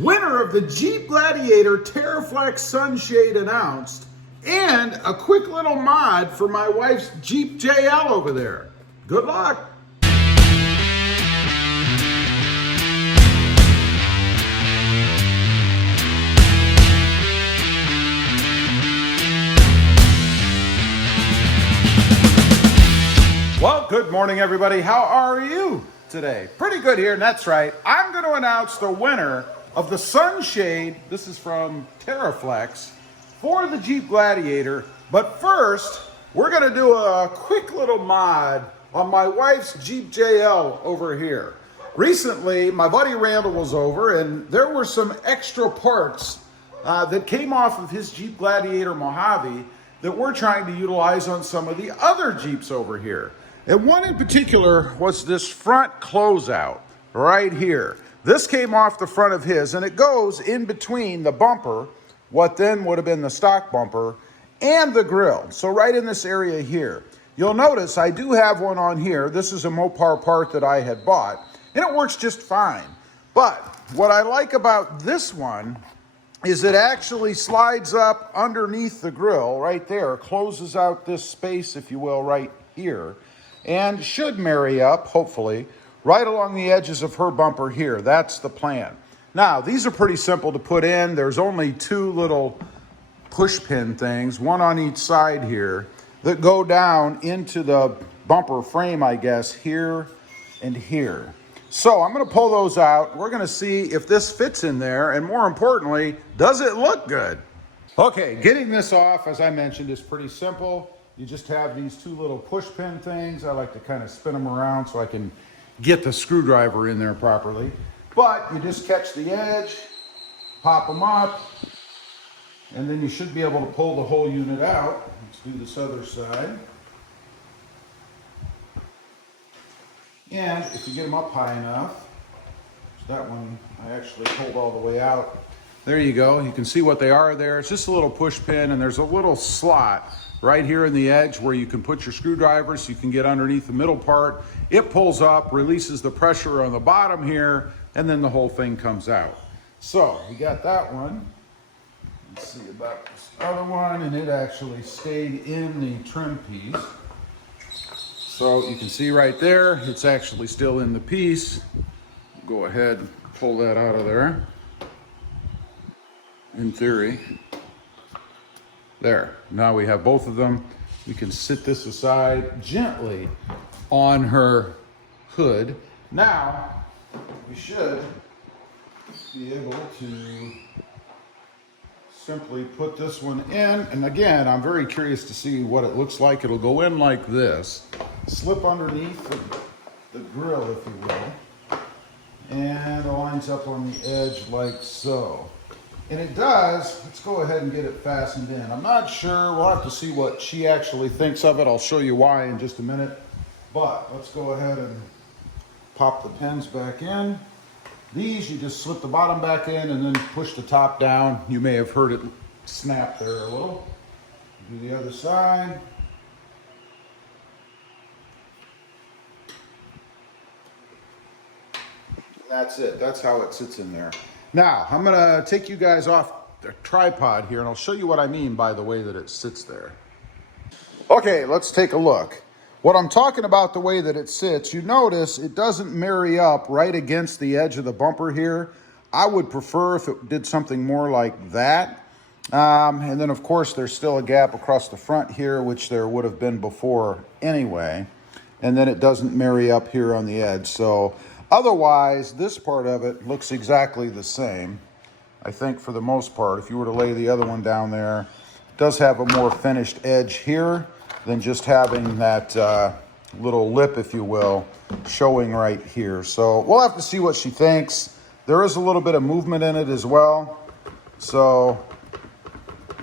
Winner of the Jeep Gladiator TeraFlex Sunshade announced, and a quick little mod for my wife's Jeep JL over there. Good luck. Well, good morning, everybody. How are you today? Pretty good here, and that's right. I'm going to announce the winner of the Sunshade. This is from TeraFlex for the Jeep Gladiator. But first, we're going to do a quick little mod on my wife's Jeep JL over here. Recently, my buddy Randall was over, and there were some extra parts that came off of his Jeep Gladiator Mojave that we're trying to utilize on some of the other Jeeps over here. And one in particular was this front closeout right here. This came off the front of his, and it goes in between the bumper, what then would have been the stock bumper, and the grill. So right in this area here. You'll notice I do have one on here. This is a Mopar part that I had bought, and it works just fine. But what I like about this one is it actually slides up underneath the grill right there, closes out this space, if you will, right here, and should marry up, hopefully, right along the edges of her bumper here. That's the plan. Now, these are pretty simple to put in. There's only two little push pin things, one on each side here, that go down into the bumper frame, I guess, here and here. So I'm going to pull those out. We're going to see if this fits in there, and more importantly, does it look good? Okay, getting this off, as I mentioned, is pretty simple. You just have these two little push pin things. I like to kind of spin them around so I can get the screwdriver in there properly. But you just catch the edge, pop them up, and then you should be able to pull the whole unit out. Let's do this other side. And if you get them up high enough, that one I actually pulled all the way out. There you go. You can see what they are there. It's just a little push pin, and there's a little slot right here in the edge where you can put your screwdriver so you can get underneath the middle part. It pulls up, releases the pressure on the bottom here, and then the whole thing comes out. So we got that one. Let's see about this other one, and it actually stayed in the trim piece. So you can see right there, it's actually still in the piece. Go ahead and pull that out of there. In theory. There, now we have both of them. We can sit this aside gently on her hood. Now, we should be able to simply put this one in. And again, I'm very curious to see what it looks like. It'll go in like this, slip underneath the grill, if you will, and it lines up on the edge like so. And it does. Let's go ahead and get it fastened in. I'm not sure. We'll have to see what she actually thinks of it. I'll show you why in just a minute. But let's go ahead and pop the pins back in. These, you just slip the bottom back in and then push the top down. You may have heard it snap there a little. Do the other side. That's it. That's how it sits in there. Now, I'm going to take you guys off the tripod here, and I'll show you what I mean by the way that it sits there. Okay, let's take a look. What I'm talking about the way that it sits, you notice it doesn't marry up right against the edge of the bumper here. I would prefer if it did something more like that. And then, of course, there's still a gap across the front here, which there would have been before anyway. And then it doesn't marry up here on the edge. So otherwise, this part of it looks exactly the same. I think for the most part, if you were to lay the other one down there, it does have a more finished edge here than just having that little lip, if you will, showing right here. So we'll have to see what she thinks. There is a little bit of movement in it as well. So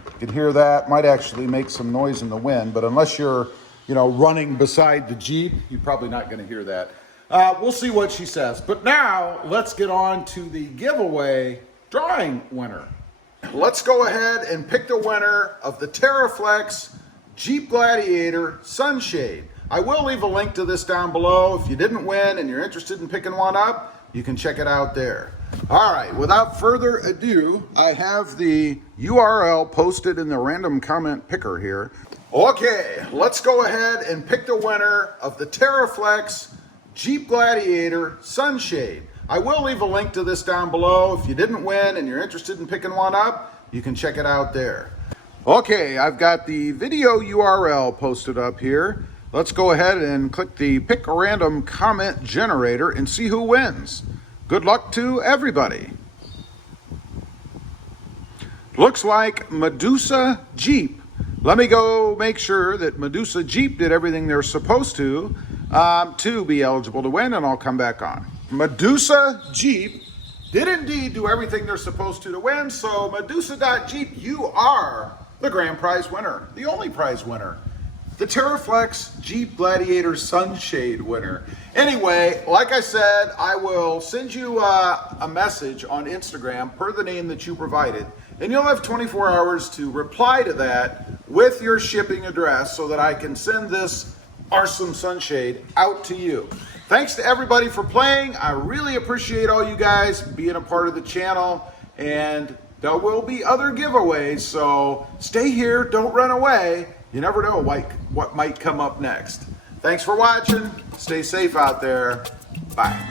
you can hear that. Might actually make some noise in the wind, but unless you're, running beside the Jeep, you're probably not going to hear that. We'll see what she says. But now, let's get on to the giveaway drawing winner. Let's go ahead and pick the winner of the TeraFlex Jeep Gladiator Sunshade. I will leave a link to this down below. If you didn't win and you're interested in picking one up, you can check it out there. All right, without further ado, I have the URL posted in the random comment picker here. Okay, let's go ahead and pick the winner of the TeraFlex Jeep Gladiator Sunshade. I will leave a link to this down below. If you didn't win and you're interested in picking one up, you can check it out there. Okay, I've got the video URL posted up here. Let's go ahead and click the pick a random comment generator and see who wins. Good luck to everybody. Looks like Medusa Jeep. Let me go make sure that Medusa Jeep did everything they're supposed to be eligible to win, and I'll come back on. Medusa Jeep did indeed do everything they're supposed to win, so Medusa.Jeep, you are the grand prize winner, the only prize winner. The TeraFlex Jeep Gladiator Sunshade winner. Anyway, like I said, I will send you a message on Instagram per the name that you provided, and you'll have 24 hours to reply to that with your shipping address so that I can send this awesome sunshade out to you. Thanks to everybody for playing. I really appreciate all you guys being a part of the channel, and there will be other giveaways, so stay here, don't run away. You never know what might come up next. Thanks for watching. Stay safe out there. Bye.